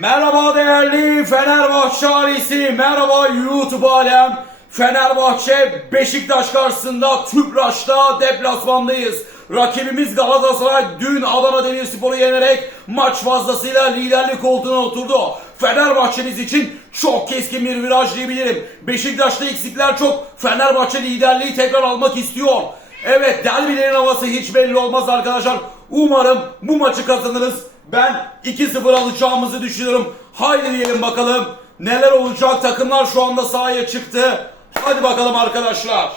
Merhaba değerli Fenerbahçe ailesi, merhaba YouTube alem. Fenerbahçe Beşiktaş karşısında Tüpraş'ta deplasmandayız. Rakibimiz Galatasaray dün Adana Demirspor'u yenerek maç fazlasıyla liderlik koltuğuna oturdu. Fenerbahçe'niz için çok keskin bir viraj diyebilirim. Beşiktaş'ta eksikler çok. Fenerbahçe liderliği tekrar almak istiyor. Evet derbilerin havası hiç belli olmaz arkadaşlar. Umarım bu maçı kazanırız. Ben 2-0 alacağımızı düşünüyorum. Haydi diyelim bakalım neler olacak. Takımlar şu anda sahaya çıktı. Hadi bakalım arkadaşlar.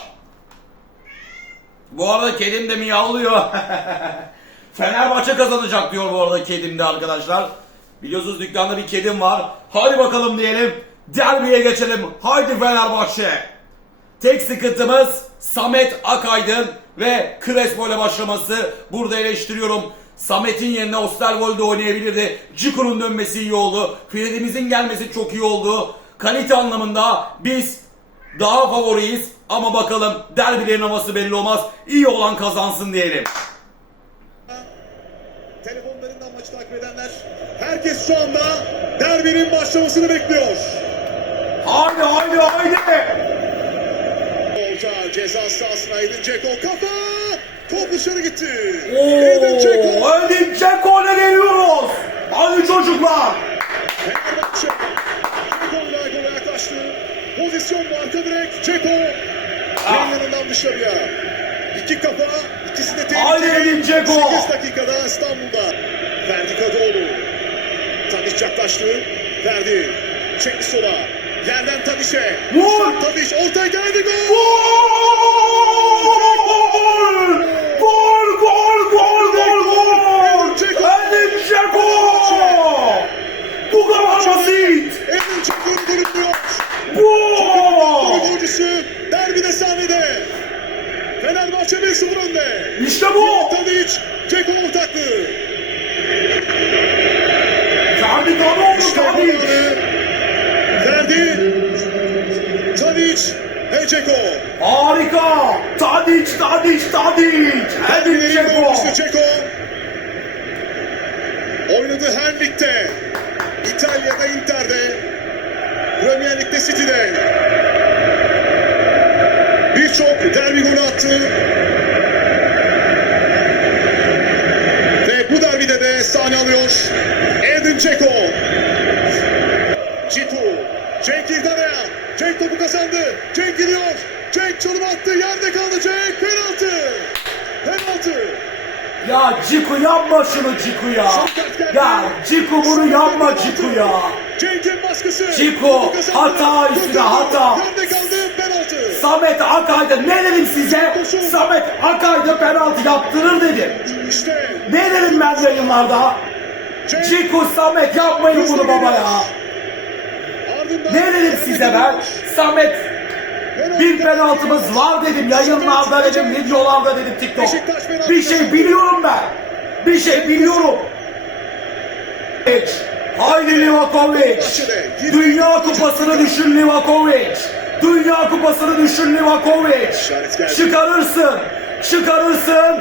Bu arada kedim de miyavlıyor. Fenerbahçe kazanacak diyor bu arada kedim de arkadaşlar. Biliyorsunuz dükkanda bir kedim var. Hadi bakalım diyelim. Derbiye geçelim. Haydi Fenerbahçe. Tek sıkıntımız Samet Akaydın ve Crespo ile başlaması. Burada eleştiriyorum. Samet'in yerine Osterwold'u oynayabilirdi. Ciku'nun dönmesi iyi oldu. Fredimizin gelmesi çok iyi oldu. Kalite anlamında biz daha favoriyiz. Ama bakalım derbilerin havası belli olmaz. İyi olan kazansın diyelim. Telefonlarından maçı takip edenler herkes şu anda derbinin başlamasını bekliyor. Haydi haydi haydi. Olca ceza sahasına Edin Dzeko kafa top dışarı gitti. Edin Dzeko Edin Dzeko'yla geliyoruz. Hadi çocuklar. Fenerbahçe Dzeko'yla gole yaklaştı. Pozisyon bu arka direk Dzeko Ah. yanından dışarıya. İki kafa ikisi de tehlikeli. Edin Dzeko. 8 dakikada İstanbul'da. Ferdi Kadıoğlu. Tadiç yaklaştı. Ferdi. Çekti sola. Yerden Tadiş'e. Vur. Tadiş ortaya geldi gol. Gol! Kadar basit! Edin Dzeko'nun golü diyor. Bu! Golcüsü derbide sahnede. Fenerbahçe 1-0 önde. İşte bu! Tadiç, Dzeko ortaklığı. Ferdi Kadıoğlu İşte Tadic! Ferdi, Tadiç ve Dzeko. Harika! Tadic, Tadic, Tadic! Edin Dzeko! Golcüsü Dzeko. Oynadı her ligde. İtalya'da Inter'de. Premier Lig'de City'de. Birçok derbi golü attı. Ve bu derbide de sahne alıyor. Edin Dzeko. Citu. Cenk girdi araya. Cenk topu kazandı. Cenk gidiyor. Cenk çalım attı. Yerde kaldı Cenk. Penaltı. Penaltı. Ya Ciku yapma şunu Ciku ya! Ya Ciku bunu yapma Ciku ya! Ciku, hata üstüne hata. Samet Akaydın ne dedim size? Samet Akaydın penaltı yaptırır dedim. Ne dedim ben yayınlarda? Ciku Samet yapmayın bunu baba ya. Ne dedim size ben? Samet bir penaltımız var dedim yayınlarda dedim videolarda dedim TikTok. Bir şey biliyorum ben. Bir şey biliyorum. Haydi Livakovic. Dünya kupasını düşün Livakovic. Dünya kupasını düşün Livakovic. Çıkarırsın. Çıkarırsın.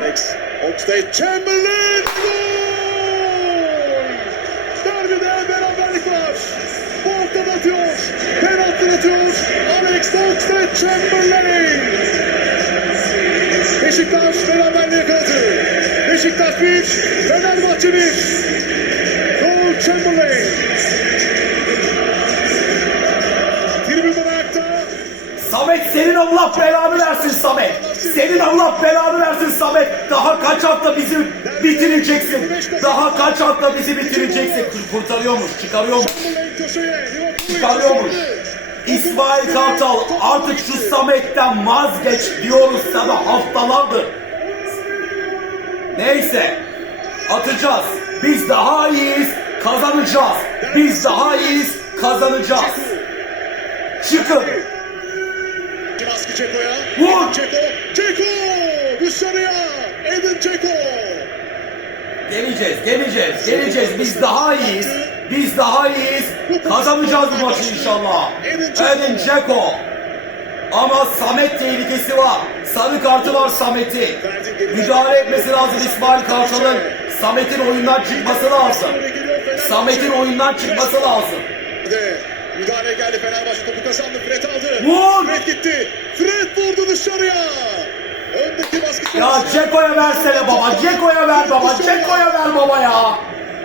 Oxlade Chamberlain gol! Derbide beraberlik var. Noktada atıyor. Penaltı atıyor. Alex Oxlade Chamberlain. Beşiktaş beraberliğe yakaladı. Beşiktaş 1, Fenerbahçe 1. Chamberlain. Tribünler ayakta. Samet senin Allah belanı versin Samet. Senin Allah belanı versin Samet. Daha kaç hafta bizi bitireceksin? Daha kaç hafta bizi bitireceksin? Kur- Kurtarıyormuş, çıkarıyormuş. Çıkarıyormuş. İsmail Kartal artık şu Samet'ten vazgeç diyoruz sana haftalardır. Neyse atacağız. Biz daha iyiyiz kazanacağız. Biz daha iyiyiz kazanacağız. Çıkın. Baskı Ceko'ya. Vur. Ceko. Ceko. Dışarıya. Edin Ceko. Geleceğiz, geleceğiz, geleceğiz. Biz daha iyiyiz. Biz daha iyiyiz. Kazanacağız bu maçı inşallah. Edin Dzeko. Ama Samet tehlikesi var. Sarı kartı var Samet'in. Müdahale etmesi lazım İsmail Kartal'ın. Samet'in oyundan çıkması lazım. Samet'in oyundan çıkması lazım. De müdahale geldi Fenerbahçe topu kazandı. Fred aldı. Vur! Fred gitti. Fred vurdu dışarıya. Öndeki baskı Ya Ceko'ya versene baba. Ceko'ya ver baba. Ceko'ya ver baba ya.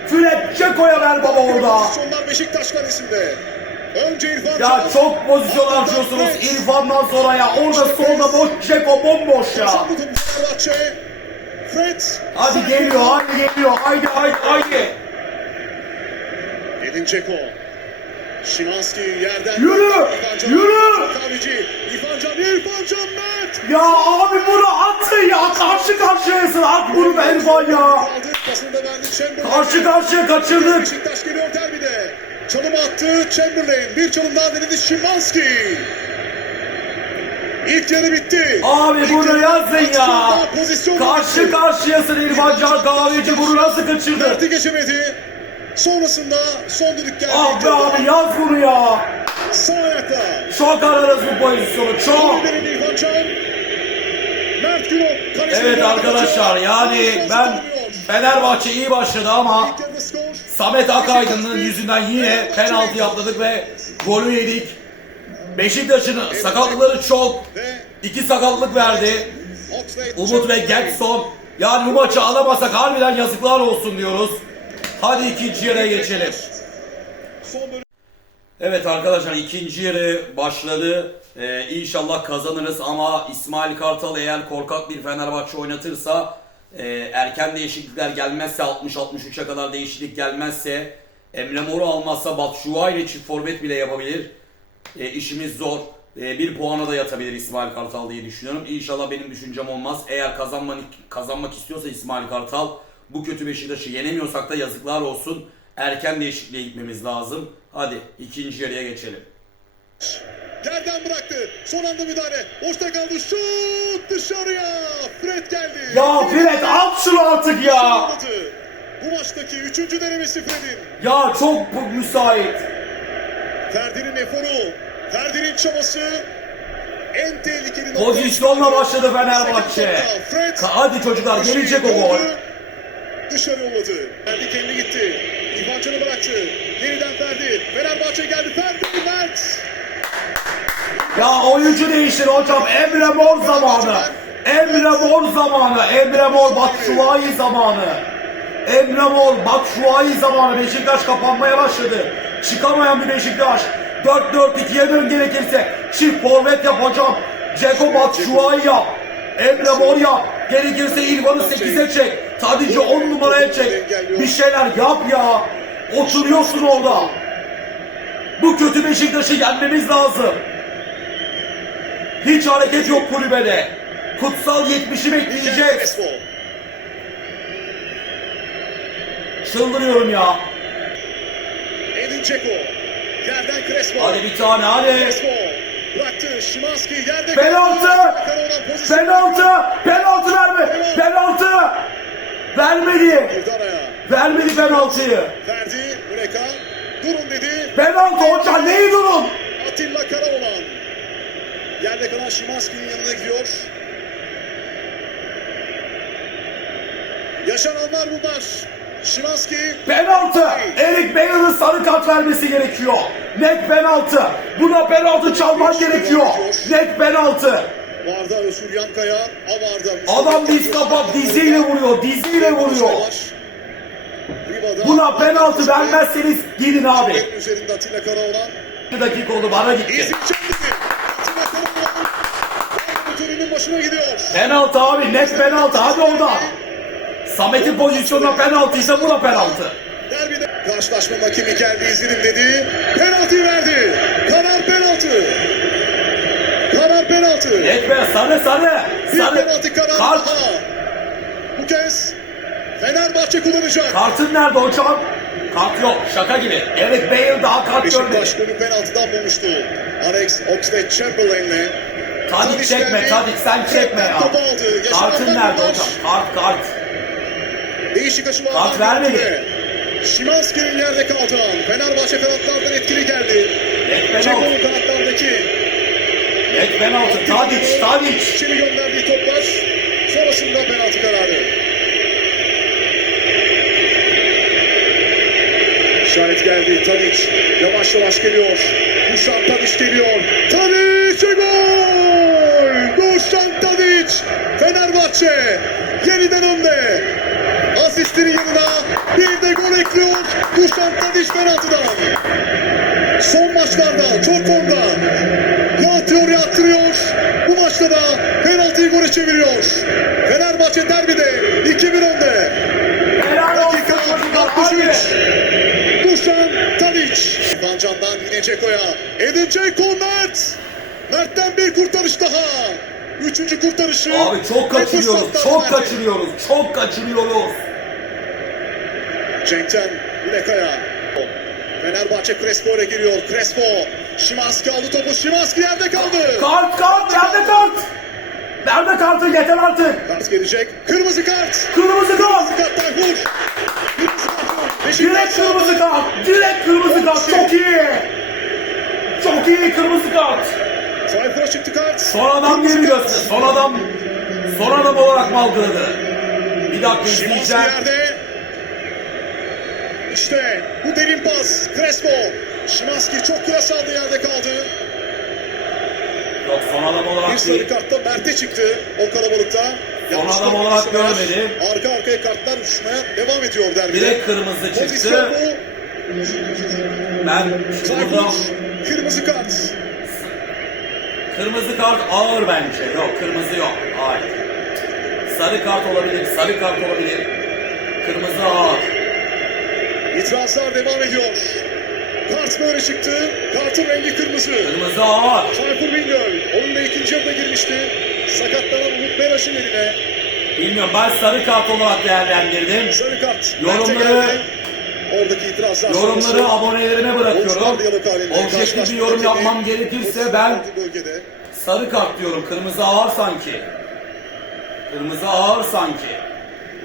Fred Ceko'ya ver baba orada. Pozisyonlar Beşiktaş kalesinde. Önce İrfan Ya Can. çok pozisyon harcıyorsunuz İrfan'dan sonra ya. Orada solda boş Ceko bomboş ya. Fenerbahçe. Fred. Hadi geliyor, hadi geliyor. Haydi haydi haydi. Edin Ceko. Şimanski yerden. Yürü, yürü. İrfan Can. İrfan Can Mert. Ya abi bunu atın ya. Karşı karşıyasın. At bunu be İrfan ya. Karşı karşıya kaçırdık. Beşiktaş geliyor derbide. Çalım attı Chamberlain. Bir çalım daha denedi Şimanski. İlk yarı bitti. Abi İlk bunu yazın ya. Karşı karşıyasın İrfan Can Kahveci bunu nasıl kaçırdı? Mert'i geçemedi. Sonrasında son düdük geldi. Ah be abi yaz bunu ya. Sağ ayakla. Çok ararız bu pozisyonu çok. Evet arkadaşlar yani ben Fenerbahçe iyi başladı ama. Samet Akaydın'ın yüzünden yine penaltı yaptırdık ve golü yedik. Beşiktaş'ın sakatlıkları çok. İki sakatlık verdi. Umut ve Getson. Yani bu maçı alamasak harbiden yazıklar olsun diyoruz. Hadi ikinci yarıya geçelim. Evet arkadaşlar ikinci yarı başladı. Ee, inşallah kazanırız ama İsmail Kartal eğer korkak bir Fenerbahçe oynatırsa e, erken değişiklikler gelmezse 60-63'e kadar değişiklik gelmezse Emre Mor'u almazsa Batshuayi ile çift forvet bile yapabilir. E, işimiz zor. E, bir puana da yatabilir İsmail Kartal diye düşünüyorum. İnşallah benim düşüncem olmaz. Eğer kazanmak, kazanmak istiyorsa İsmail Kartal bu kötü Beşiktaş'ı yenemiyorsak da yazıklar olsun. Erken değişikliğe gitmemiz lazım. Hadi ikinci yarıya geçelim. Yerden bıraktı. Son anda müdahale. Boşta kaldı. Şut dışarıya. Fred geldi. Ya Fred at şunu artık ya. Bu maçtaki üçüncü denemesi Fred'in. Ya çok müsait. Ferdi'nin eforu. Ferdi'nin çabası. En tehlikeli nokta. Pozisyonla başladı Fenerbahçe. Fred. Hadi çocuklar gelecek o gol. Dışarı yolladı. Ferdi kendi gitti. İrfan Can'ı bıraktı. Yeniden Ferdi. Fenerbahçe geldi. Ferdi Mert. Ya oyuncu değiştir hocam. Emre Mor zamanı. Emre Mor zamanı. Emre Mor Batshuayi zamanı. Emre Mor Batshuayi zamanı. Beşiktaş kapanmaya başladı. Çıkamayan bir Beşiktaş. 4-4-2'ye dön gerekirse. Çift forvet yap hocam. Ceko Batshuayi yap. Emre Mor yap. Gerekirse İlvan'ı 8'e çek. Tadici 10 numaraya çek. Bir şeyler yap ya. Oturuyorsun orada. Bu kötü Beşiktaş'ı yenmemiz lazım. Hiç hareket yok kulübede. Kutsal 70'i bekleyeceğiz. Çıldırıyorum ya. Edin Dzeko. Yerden Crespo. Hadi bir tane hadi. Crespo. Bıraktı. Şimanski yerde. Penaltı! Penaltı! Penaltı verme! Penaltı! Vermedi! Vermedi penaltıyı. Verdi. Bureka. Durun dedi. Penaltı hocam neyi durun? Atilla Karaoğlan. Yerde kalan Şimanski'nin yanına gidiyor. Yaşananlar bunlar. Şimanski Penaltı! Erik Bailey'ın sarı kart vermesi gerekiyor. Net penaltı. Buna penaltı çalman gerekiyor. Net penaltı. Varda Özgür Yankaya. Avarda. Adam diz kapat diziyle vuruyor. Diziyle vuruyor. Buna penaltı vermezseniz gidin abi. Üzerinde Atilla Karaoğlan. Bir dakika oldu bana gitti. Penaltı abi net penaltı hadi orada. Samet'in pozisyonuna penaltıysa bu da penaltı. Derbide karşılaşma hakemi geldi izledim dedi. Penaltı verdi. Karar penaltı. Karar penaltı. Be sarı sarı. Bir Sarı. penaltı kararı Kart. daha. Bu kez Fenerbahçe kullanacak. Kartın nerede hocam? Kart yok şaka gibi. Eric Bale daha kart görmedi. Beşiktaş golü penaltıdan bulmuştu. Alex Oxlade-Chamberlain'le. Tadic çekme Tadic sen çekme ya. Kartın nerede hocam? Kart kart. Değişik açılardan Kart vermedi. Şimanski'nin yerde kaldı. Fenerbahçe kanatlardan etkili geldi. Ceko'nun kanatlardaki Net penaltı. Tadic Tadic. içeri gönderdiği toplar sonrasında penaltı kararı. İşaret geldi. Tadic yavaş yavaş geliyor. Dušan Tadic geliyor. Tadic gol! Dušan Tadic Fenerbahçe yeniden önde. Asistinin yanına bir de gol ekliyor. Dušan Tadic penaltıdan. Son maçlarda çok formda. Atıyor ya attırıyor. Bu maçta da penaltıyı gole çeviriyor. Fenerbahçe derbide 2-1 önde. Dakika çocuklar. 63. Hadi. Dušan Tadic. İrfan Can'dan yine Ceko'ya. Edin Dzeko Mert. Mert'ten bir kurtarış daha. Üçüncü kurtarışı. Abi çok Ve kaçırıyoruz. Çok verdi. kaçırıyoruz. Çok kaçırıyoruz. Cenk'ten Bilekaya. Fenerbahçe Crespo ile giriyor. Crespo. Şimanski aldı topu. Şimanski yerde kaldı. Kart kart. Nerede kart? Nerede kartı? Yeter artık. Kart gelecek. Kırmızı kart. Kırmızı kart. Kırmızı kart Tayfur. Kırmızı kart. Beşiktaş Direkt kırmızı kart. Direkt kırmızı kart. Çok iyi. Çok iyi kırmızı kart. Tayfur'a çıktı kart. Son adam kart. göster. Son adam son adam olarak mı algıladı? Bir dakika Şimanski izleyeceğim. yerde. İşte bu derin pas. Crespo. Şimanski çok klas aldı yerde kaldı. Yok son adam Bir olarak sarı değil. kartta Mert'e çıktı o kalabalıkta. Son Yanlış adam olarak görmedim. Arka arkaya kartlar uçmaya devam ediyor derbide. Direkt kırmızı Pozisyon çıktı. bu. Ben Tayfur. Kırmızı kart. kırmızı kart ağır bence. Yok kırmızı yok. Hayır. Sarı kart olabilir. Sarı kart olabilir. Kırmızı ağır. İtirazlar devam ediyor. Kart böyle çıktı. Kartın rengi kırmızı. Kırmızı ağır. Tayfur Bingöl oyunda ikinci yarıda girmişti. Sakatlanan Umut Meraş'ın eline. Bilmiyorum ben sarı kart olarak değerlendirdim. Sarı kart. Yorumları-. Oradaki itirazlar Yorumları sonrası abonelerime bırakıyorum. Objektif bir yorum yapmam gerekirse ben bölgede. sarı kart diyorum. Kırmızı ağır sanki. Kırmızı ağır sanki.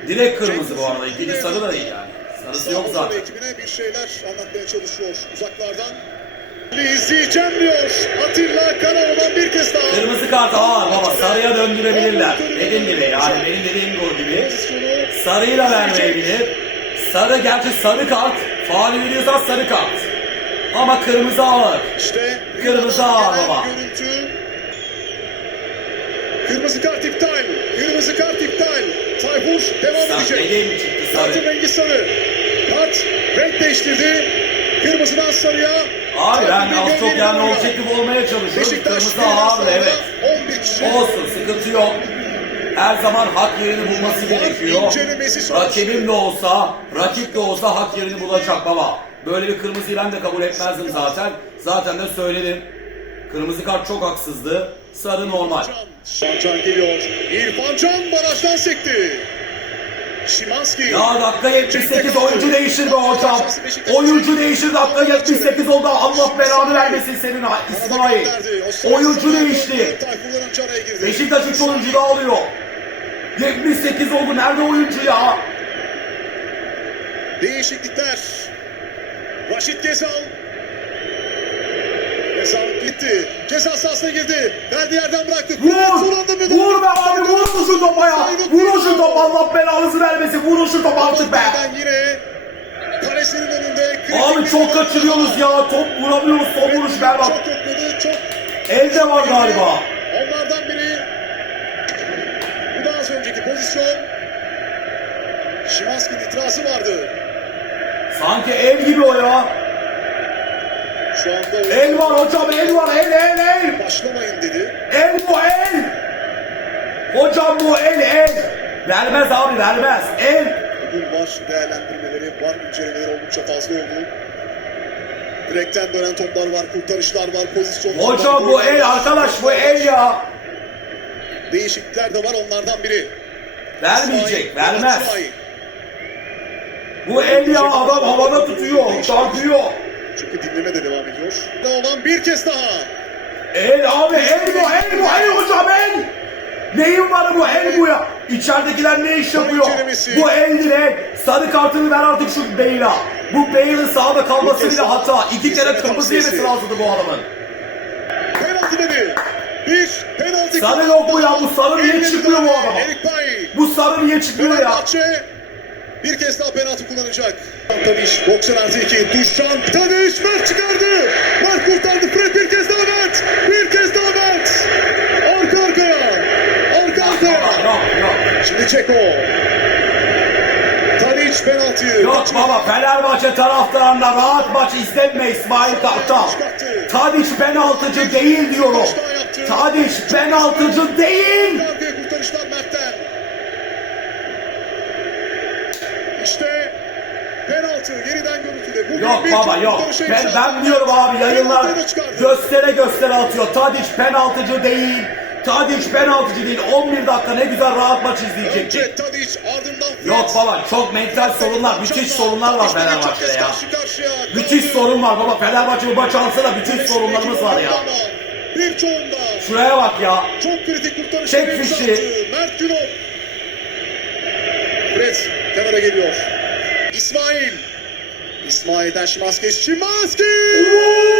Direkt kırmızı bu arada. İkinci sarı da değil yani. Sarısı yok zaten. ekibine bir şeyler anlatmaya çalışıyor uzaklardan. İzleyeceğim diyor. Atilla Karaoğlan bir kez daha. Kırmızı kart ağır baba. Sarıya döndürebilirler. Dediğim gibi yani benim dediğim gol gibi. Sarıyla vermeyebilir. Sarı gerçi sarı kart. Faal veriyorsan sarı kart. Ama kırmızı ağır. işte Kırmızı gelen baba. Görüntü. Kırmızı kart iptal. Kırmızı kart iptal. Tayfur devam Sarı edecek. dediğim çıktı Kartın rengi sarı. Kart renk değiştirdi. Kırmızıdan sarıya. Abi ben az çok yani objektif olmaya çalışıyorum. Kırmızı bir ağır sahada evet. 11 kişi. Olsun sıkıntı yok. Her zaman hak yerini bulması gerekiyor. Rakibim de olsa, rakip de olsa hak yerini bulacak baba. Böyle bir kırmızıyı ben de kabul etmezdim zaten. Zaten de söyledim. Kırmızı kart çok haksızdı. Sarı normal. Can Can geliyor. İrfan Can barajdan sekti. Şimanski. Ya dakika 78 oyuncu değişir be hocam. Oyuncu değişir dakika 78 oldu. Allah belanı vermesin senin İsmail. Oyuncu değişti. Beşiktaş 3 oyuncu da alıyor. 78 oldu. Nerede oyuncu ya? Değişiklikler. Raşit Gezal. Gitti. Ceza sahasına girdi. Verdi yerden bıraktı. Vur! Vur be abi vur şu topa ya! Vur şu topa Allah belanızı vermesin vurun şu topa artık be! Yine kalesinin önünde. Abi çok kaçırıyoruz ya top vuramıyoruz son vuruş berbat. Çok topladı. Çok Elde var galiba. Onlardan biri. Bu da az önceki pozisyon. Şimanski'nin itirazı vardı. Sanki el gibi o ya. El var hocam el var el el el. başlamayın dedi. El bu el. Hocam bu el el. Vermez abi vermez. El. Bugün var değerlendirmeleri, var incelemeleri oldukça fazla oldu. Direkten dönen toplar var, kurtarışlar var, pozisyonlar var. Hocam bu goller el var. arkadaş bu el ya. Değişiklikler de var onlardan biri. Vermeyecek vermez. Bu el ya adam havada tutuyor. Çarpıyor. Çünkü dinleme de devam ediyor. Ne olan bir kez daha. El abi el bu el bu el hocam el. Neyin var bu el bu ya? İçeridekiler ne iş yapıyor? Bu eldir el. Sarı kartını ver artık şu Bale'a. Bu Bale'ın sahada kalması bile hata. İki kere kırmızı yemesi lazımdı bu adamın. Penaltı dedi. Bir penaltı. Sarı yok bu ya, bu sarı niye çıkmıyor bu adama? Bu sarı niye çıkmıyor ya? Bir kez daha penaltı kullanacak. Tadiş 90 artı 2. Duşan Tadiş Mert çıkardı. Mert kurtardı. Fred bir kez daha Mert. Bir kez daha Mert. Arka arkaya. Arka arkaya. Şimdi Çeko. Tadiç penaltıyı. Yok kaçırdı. baba Fenerbahçe taraftarında rahat maç izletme İsmail Kartal. Tadiç penaltıcı değil diyorum. Tadiç penaltıcı değil. Arkaya kurtarışlar Mert'ten. İşte penaltı yeniden görüntüde. Bugün Yok baba yok. Ben, ben attı. diyorum abi yayınlar göstere göstere atıyor. Tadiç penaltıcı değil. Tadiç penaltıcı değil. 11 dakika ne güzel rahat maç izleyecektik. Önce Tadiç ardından. Yok baba çok mental sorunlar, müthiş sorunlar var Fenerbahçe'de ya. Müthiş sorun var baba. Fenerbahçe bu maç alsa da müthiş sorunlarımız var ya. Birçoğunda Şuraya bak ya. çok kritik kurtarış. Çek fişi. Mert Günok. Fred kenara geliyor. İsmail. İsmail'den Şimanski. Şimanski! Süper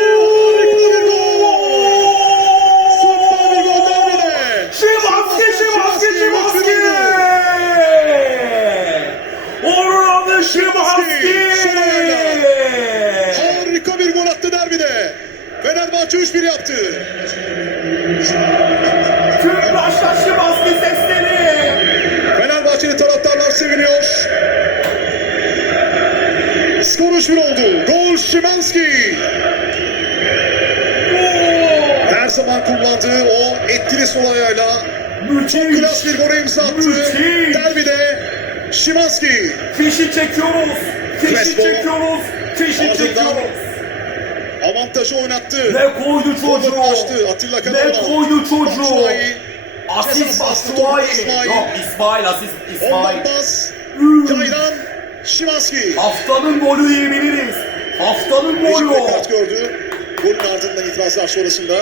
Şimanski. Fişi çekiyoruz! Fişi Crespo. çekiyoruz! Fişi Ardından çekiyoruz! Avantajı oynattı. Ne koydu çocuğu? açtı. Atilla Ne Karaman. koydu çocuğu? Asist İsmail. Yok İsmail asist İsmail. Ondan bas. Yaylan Şimanski. Haftanın golü diyebiliriz. Haftanın golü. ve kart gördü. Golün ardından itirazlar sonrasında.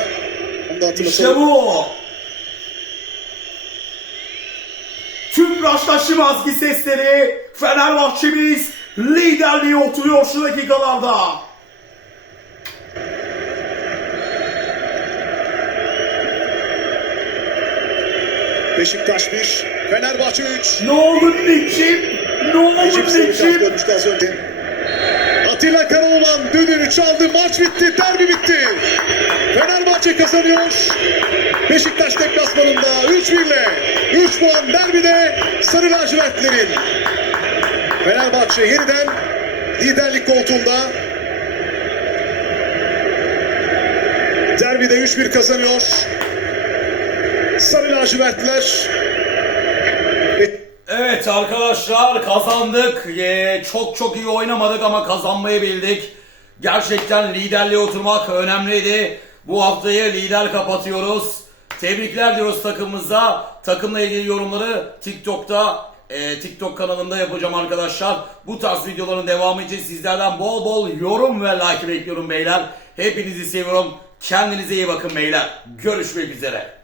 Onu da hatırlatalım. İşte bu. Raşta Şimanski sesleri Fenerbahçe'miz liderliğe oturuyor şu dakikalarda. Beşiktaş 1, Fenerbahçe 3. Ne oldu Nick'im? Ne oldu Necip sarı kart Nick'im? görmüştü az önce. Atilla Karaoğlan düdüğünü çaldı. Maç bitti. Derbi bitti. Fenerbahçe kazanıyor. Beşiktaş deplasmanında 3-1 ile 3 puan derbide Sarı lacivertlerin. Fenerbahçe yeniden liderlik koltuğunda. Derbide 3-1 kazanıyor. Sarı lacivertler Arkadaşlar kazandık. Ee, çok çok iyi oynamadık ama kazanmayı bildik. Gerçekten liderliğe oturmak önemliydi. Bu haftayı lider kapatıyoruz. Tebrikler diyoruz takımımıza. Takımla ilgili yorumları TikTok'ta e, TikTok kanalımda yapacağım arkadaşlar. Bu tarz videoların devamı için sizlerden bol bol yorum ve like bekliyorum beyler. Hepinizi seviyorum. Kendinize iyi bakın beyler. Görüşmek üzere.